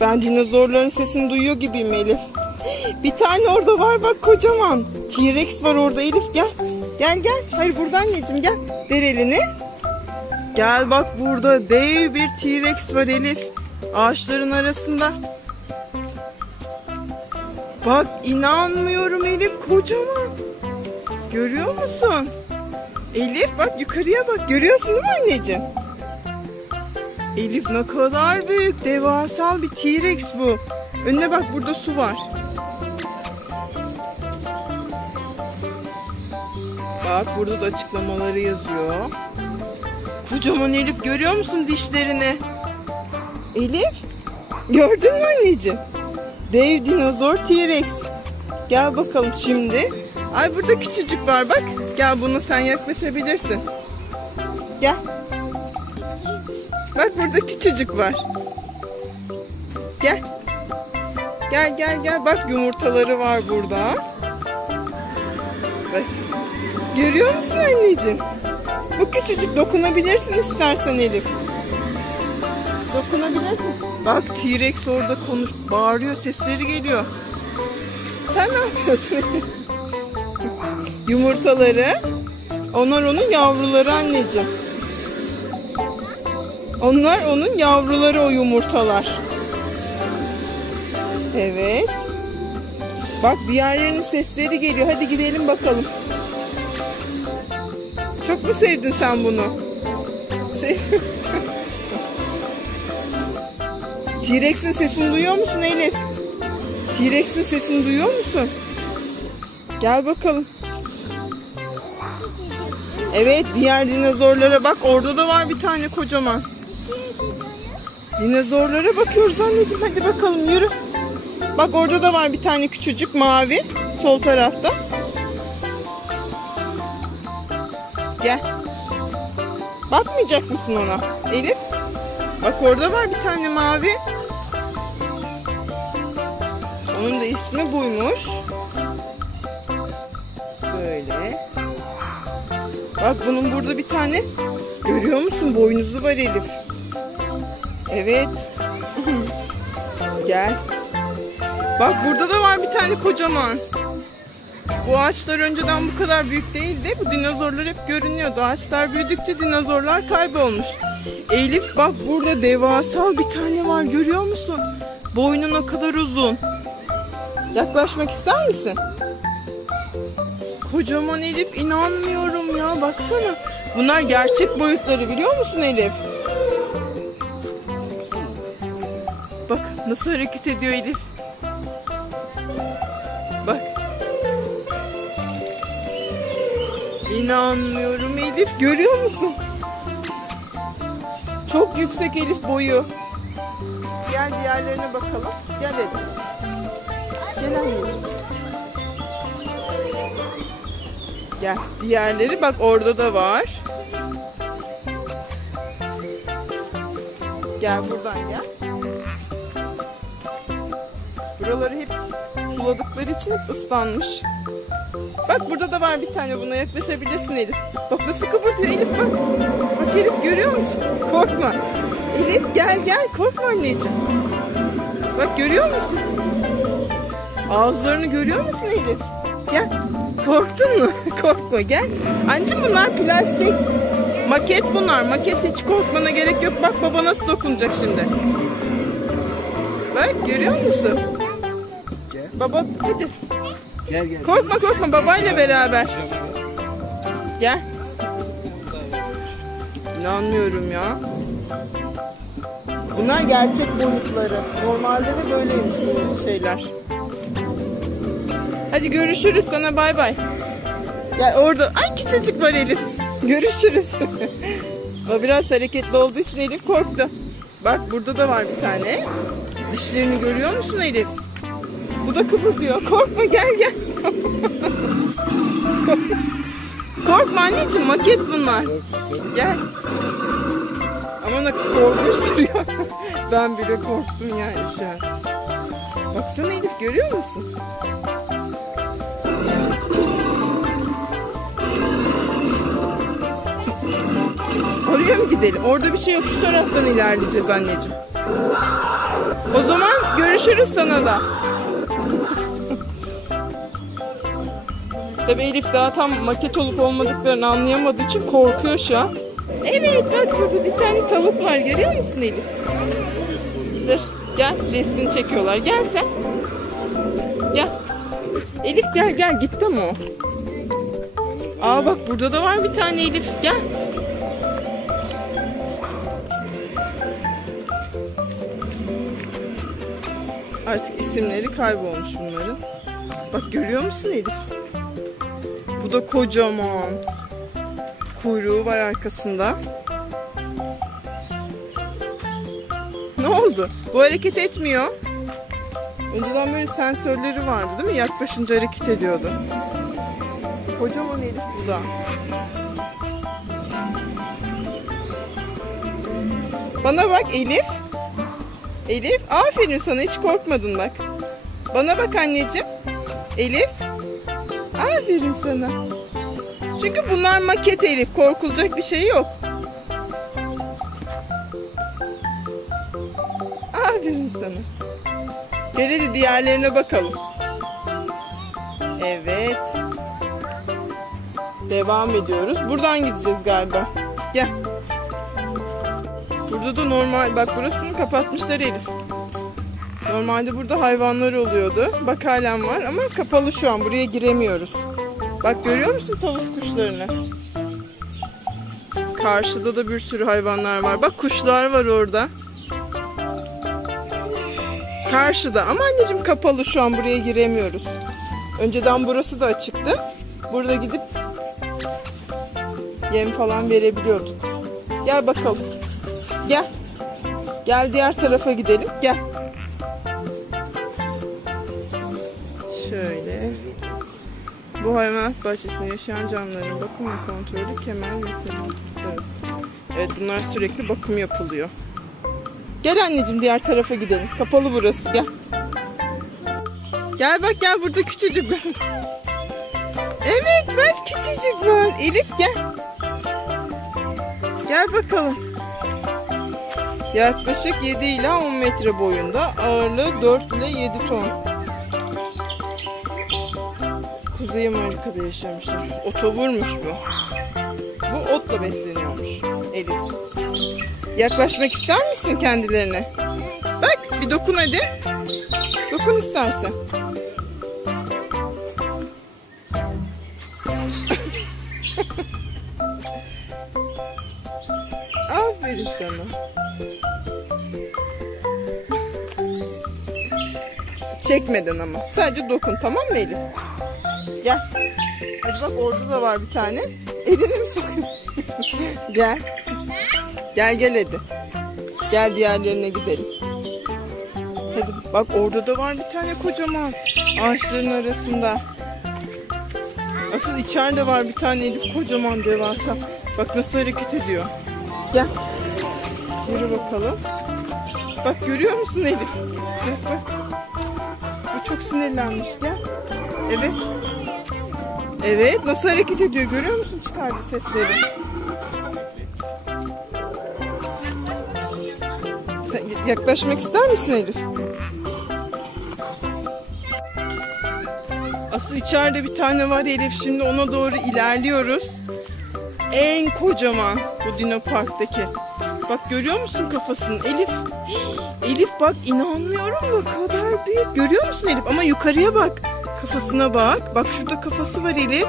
Ben dinozorların sesini duyuyor gibiyim Elif. Bir tane orada var bak kocaman. T-Rex var orada Elif gel. Gel gel. Hayır buradan anneciğim gel. Ver elini. Gel bak burada dev bir T-Rex var Elif. Ağaçların arasında. Bak inanmıyorum Elif kocaman. Görüyor musun? Elif bak yukarıya bak. Görüyorsun değil mi anneciğim? Elif ne kadar büyük. Devasal bir T-Rex bu. Önüne bak burada su var. Bak burada da açıklamaları yazıyor. Kocaman Elif görüyor musun dişlerini? Elif gördün mü anneciğim? Dev dinozor T-Rex. Gel bakalım şimdi. Ay burada küçücük var bak. Gel bunu sen yaklaşabilirsin. Gel. Bak burada küçücük var. Gel. Gel gel gel. Bak yumurtaları var burada. Bak. Görüyor musun anneciğim? Bu küçücük dokunabilirsin istersen Elif. Dokunabilirsin. Bak T-Rex orada konuş, bağırıyor, sesleri geliyor. Sen ne yapıyorsun? Yumurtaları. Onlar onun yavruları anneciğim. Onlar onun yavruları o yumurtalar. Evet. Bak diğerlerinin sesleri geliyor. Hadi gidelim bakalım. Çok mu sevdin sen bunu? T-Rex'in sesini duyuyor musun Elif? T-Rex'in sesini duyuyor musun? Gel bakalım. Evet diğer dinozorlara bak orada da var bir tane kocaman. Dinozorlara bakıyoruz anneciğim hadi bakalım yürü. Bak orada da var bir tane küçücük mavi sol tarafta. Gel. Bakmayacak mısın ona Elif? Bak orada var bir tane mavi. Onun da ismi buymuş. Böyle. Bak bunun burada bir tane görüyor musun? Boynuzu var Elif. Evet. Gel. Bak burada da var bir tane kocaman. Bu ağaçlar önceden bu kadar büyük değildi. Bu dinozorlar hep görünüyordu. Ağaçlar büyüdükçe dinozorlar kaybolmuş. Elif bak burada devasal bir tane var görüyor musun? Boynun o kadar uzun. Yaklaşmak ister misin? Kocaman Elif inanmıyorum ya baksana. Bunlar gerçek boyutları biliyor musun Elif? Nasıl hareket ediyor Elif. Bak. İnanmıyorum Elif görüyor musun? Çok yüksek Elif boyu. Gel diğerlerine bakalım. Gel dedim. Gel anneciğim. Gel. Diğerleri bak orada da var. Gel buradan gel. Buraları hep suladıkları için hep ıslanmış. Bak burada da var bir tane buna yaklaşabilirsin Elif. Bak nasıl kıpırdıyor Elif bak. Bak Elif görüyor musun? Korkma. Elif gel gel korkma anneciğim. Bak görüyor musun? Ağızlarını görüyor musun Elif? Gel. Korktun mu? Korkma gel. Anneciğim bunlar plastik. Maket bunlar. Maket hiç korkmana gerek yok. Bak baba nasıl dokunacak şimdi. Bak görüyor musun? Baba hadi. Gel gel. Korkma korkma babayla beraber. Gel. İnanmıyorum ya. Bunlar gerçek boyutları. Normalde de böyleymiş bu şeyler. Hadi görüşürüz sana bay bay. Ya orada ay küçücük var Elif. Görüşürüz. o biraz hareketli olduğu için Elif korktu. Bak burada da var bir tane. Dişlerini görüyor musun Elif? Bu da kıpırdıyor. Korkma gel gel. Korkma anneciğim maket bunlar. Gel. Ama ne korkunç duruyor. ben bile korktum yani şu an. Baksana Elif görüyor musun? Oraya mı gidelim? Orada bir şey yok. Şu taraftan ilerleyeceğiz anneciğim. O zaman görüşürüz sana da. Tabii Elif daha tam maket olup olmadıklarını anlayamadığı için korkuyor şu an. Evet bak burada bir tane tavuk var görüyor musun Elif? Dur gel resmini çekiyorlar. Gel sen. Gel. Elif gel gel gitti mi o? Aa bak burada da var bir tane Elif. Gel. Artık isimleri kaybolmuş bunların. Bak görüyor musun Elif? Bu da kocaman. Kuyruğu var arkasında. Ne oldu? Bu hareket etmiyor. Önceden böyle sensörleri vardı değil mi? Yaklaşınca hareket ediyordu. Kocaman Elif bu da. Bana bak Elif. Elif aferin sana hiç korkmadın bak. Bana bak anneciğim. Elif. Aferin sana. Çünkü bunlar maket Elif. Korkulacak bir şey yok. Aferin sana. Gel hadi diğerlerine bakalım. Evet. Devam ediyoruz. Buradan gideceğiz galiba. Gel. Burada da normal, bak burasını kapatmışlar Elif. Normalde burada hayvanlar oluyordu. Bak halen var ama kapalı şu an. Buraya giremiyoruz. Bak görüyor musun tavus kuşlarını? Karşıda da bir sürü hayvanlar var. Bak kuşlar var orada. Karşıda ama anneciğim kapalı şu an buraya giremiyoruz. Önceden burası da açıktı. Burada gidip yem falan verebiliyorduk. Gel bakalım. Gel. Gel diğer tarafa gidelim. Gel. Şöyle. Bu hayvanat bahçesinde yaşayan canlıların bakım ve kontrolü kemer veteriner. Evet. evet bunlar sürekli bakım yapılıyor. Gel anneciğim diğer tarafa gidelim. Kapalı burası gel. Gel bak gel burada küçücük var. Evet bak küçücük var. Elif gel. Gel bakalım. Yaklaşık 7 ila 10 metre boyunda. Ağırlığı 4 ile 7 ton. Kuzey Amerika'da yaşamışlar. Otoburmuş bu. Bu otla besleniyormuş. Elif. Yaklaşmak ister misin kendilerine? Bak bir dokun hadi. Dokun istersen. Aferin sana. Çekmeden ama. Sadece dokun tamam mı Elif? Gel. Hadi bak orada da var bir tane. Elini mi sokuyorsun? gel. Gel gel hadi. Gel diğerlerine gidelim. Hadi bak orada da var bir tane kocaman. Ağaçların arasında. Asıl içeride var bir tane Elif kocaman devasa. Bak nasıl hareket ediyor. Gel. Yürü bakalım. Bak görüyor musun Elif? Bak bak. Bu çok sinirlenmiş. Gel. Evet. Evet nasıl hareket ediyor görüyor musun çıkardı sesleri. Sen yaklaşmak ister misin Elif? Asıl içeride bir tane var Elif. Şimdi ona doğru ilerliyoruz. En kocaman bu Dino Park'taki. Bak görüyor musun kafasını Elif? Elif bak inanmıyorum ne kadar büyük. Görüyor musun Elif? Ama yukarıya bak. Kafasına bak. Bak şurada kafası var Elif.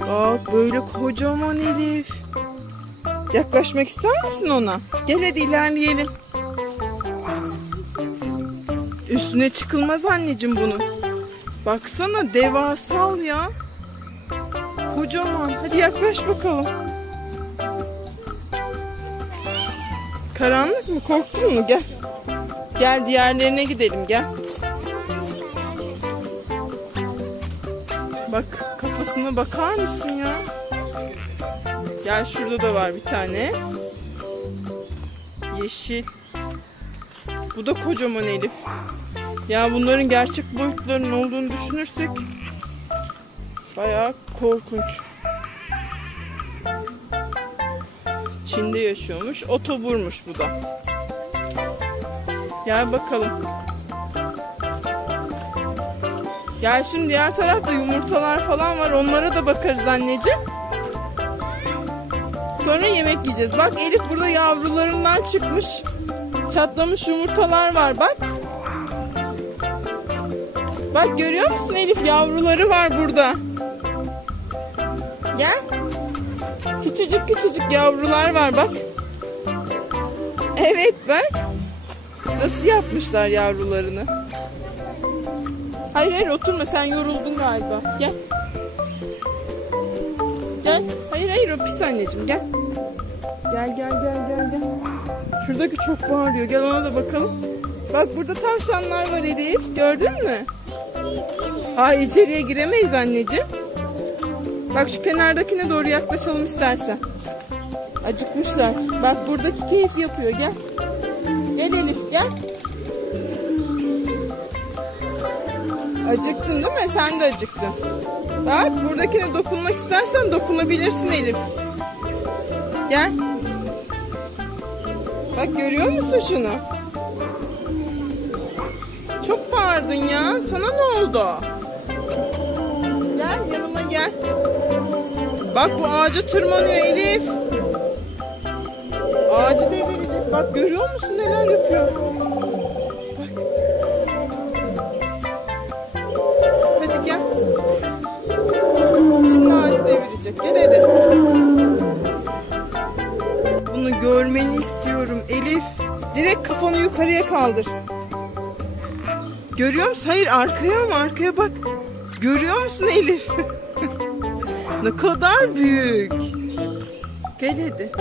Bak böyle kocaman Elif. Yaklaşmak ister misin ona? Gel hadi ilerleyelim. Üstüne çıkılmaz anneciğim bunun. Baksana devasal ya. Kocaman. Hadi yaklaş bakalım. Karanlık mı? Korktun mu? Gel. Gel diğerlerine gidelim gel. Bak kafasına bakar mısın ya? Gel şurada da var bir tane. Yeşil. Bu da kocaman Elif. Ya bunların gerçek boyutlarının olduğunu düşünürsek bayağı korkunç. Çin'de yaşıyormuş. Otoburmuş bu da. Gel bakalım. Gel şimdi diğer tarafta yumurtalar falan var. Onlara da bakarız anneciğim. Sonra yemek yiyeceğiz. Bak Elif burada yavrularından çıkmış. Çatlamış yumurtalar var bak. Bak görüyor musun Elif yavruları var burada. Gel. Küçücük küçücük yavrular var bak. Evet bak. Nasıl yapmışlar yavrularını. Hayır hayır oturma sen yoruldun galiba. Gel. Gel. Hayır hayır o pis anneciğim gel. Gel gel gel gel gel. Şuradaki çok bağırıyor. Gel ona da bakalım. Bak burada tavşanlar var Elif. Gördün mü? Hayır içeriye giremeyiz anneciğim. Bak şu kenardakine doğru yaklaşalım istersen. Acıkmışlar. Bak buradaki keyif yapıyor. Gel. Gel Elif gel. Acıktın değil mi? Sen de acıktın. Bak buradakine dokunmak istersen dokunabilirsin Elif. Gel. Bak görüyor musun şunu? Çok bağırdın ya. Sana ne oldu? Gel yanıma gel. Bak bu ağaca tırmanıyor Elif. Ağacı devirecek. Bak görüyor musun neler yapıyor? Hadi. Bunu görmeni istiyorum Elif. Direkt kafanı yukarıya kaldır. Görüyor musun? Hayır arkaya mı? Arkaya bak. Görüyor musun Elif? ne kadar büyük. Gel hadi.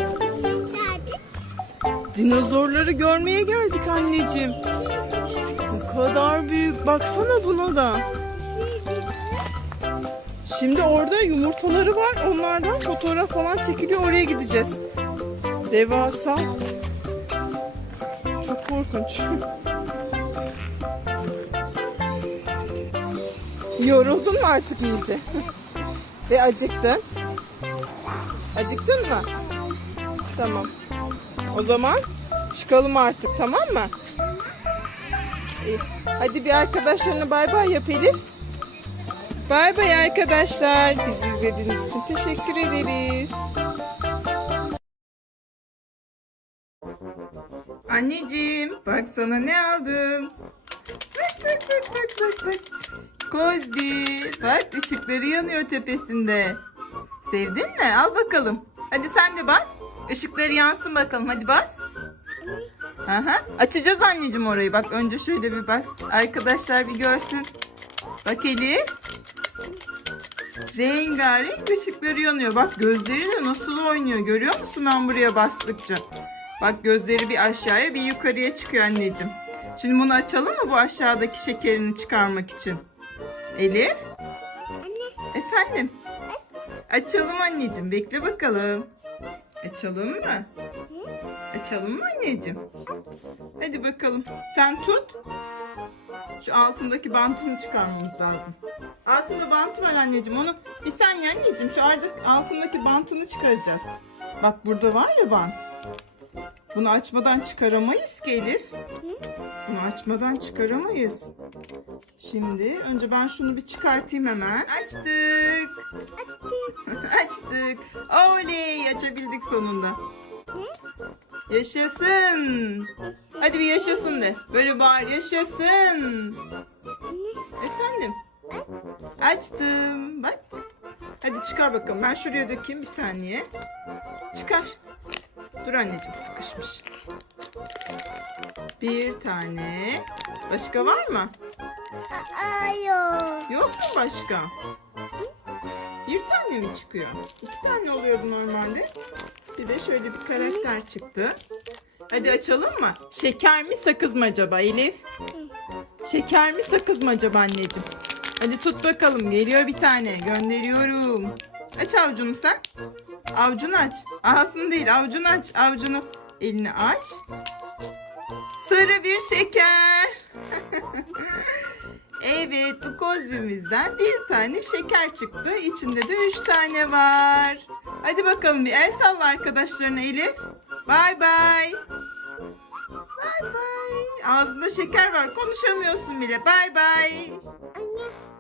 Dinozorları görmeye geldik anneciğim. Ne kadar büyük. Baksana buna da. Şimdi orada yumurtaları var. Onlardan fotoğraf falan çekiliyor. Oraya gideceğiz. Devasa. Çok korkunç. Yoruldun mu artık iyice? Ve acıktın. Acıktın mı? Tamam. O zaman çıkalım artık tamam mı? İyi. Hadi bir arkadaşlarına bay bay yap Elif. Bay bay arkadaşlar. Bizi izlediğiniz için teşekkür ederiz. Anneciğim bak sana ne aldım. Bak bak bak bak bak bak. Kozbi bak ışıkları yanıyor tepesinde. Sevdin mi? Al bakalım. Hadi sen de bas. Işıkları yansın bakalım. Hadi bas. Aha. Açacağız anneciğim orayı. Bak önce şöyle bir bas. Arkadaşlar bir görsün. Bak Elif. Rengarenk ışıkları yanıyor. Bak gözleri de nasıl oynuyor. Görüyor musun ben buraya bastıkça? Bak gözleri bir aşağıya bir yukarıya çıkıyor anneciğim. Şimdi bunu açalım mı bu aşağıdaki şekerini çıkarmak için? Elif? Efendim? Açalım anneciğim. Bekle bakalım. Açalım mı? Açalım mı anneciğim? Hadi bakalım. Sen tut. Şu altındaki bantını çıkarmamız lazım. Altında bantı var anneciğim. Onu bir saniye anneciğim. Şu altındaki bantını çıkaracağız. Bak burada var ya bant. Bunu açmadan çıkaramayız ki Elif. Bunu açmadan çıkaramayız. Şimdi önce ben şunu bir çıkartayım hemen. Açtık. Açtık. Oley açabildik sonunda. Yaşasın. Hadi bir yaşasın de. Böyle bağır yaşasın. Efendim. Açtım. Bak. Hadi çıkar bakalım. Ben şuraya dökeyim bir saniye. Çıkar. Dur anneciğim sıkışmış. Bir tane. Başka var mı? Yok mu başka? Bir tane mi çıkıyor? İki tane oluyordu normalde. Bir de şöyle bir karakter çıktı. Hadi açalım mı? Şeker mi sakız mı acaba Elif? Şeker mi sakız mı acaba anneciğim? Hadi tut bakalım. Geliyor bir tane. Gönderiyorum. Aç avucunu sen. Avucunu aç. Ağzını değil avucunu aç. Avucunu. Elini aç. Sarı bir şeker. evet bu kozbimizden bir tane şeker çıktı. İçinde de üç tane var. Hadi bakalım bir el salla arkadaşlarına Elif. Bay bay. Bay. Ağzında şeker var. Konuşamıyorsun bile. Bay bay. Anne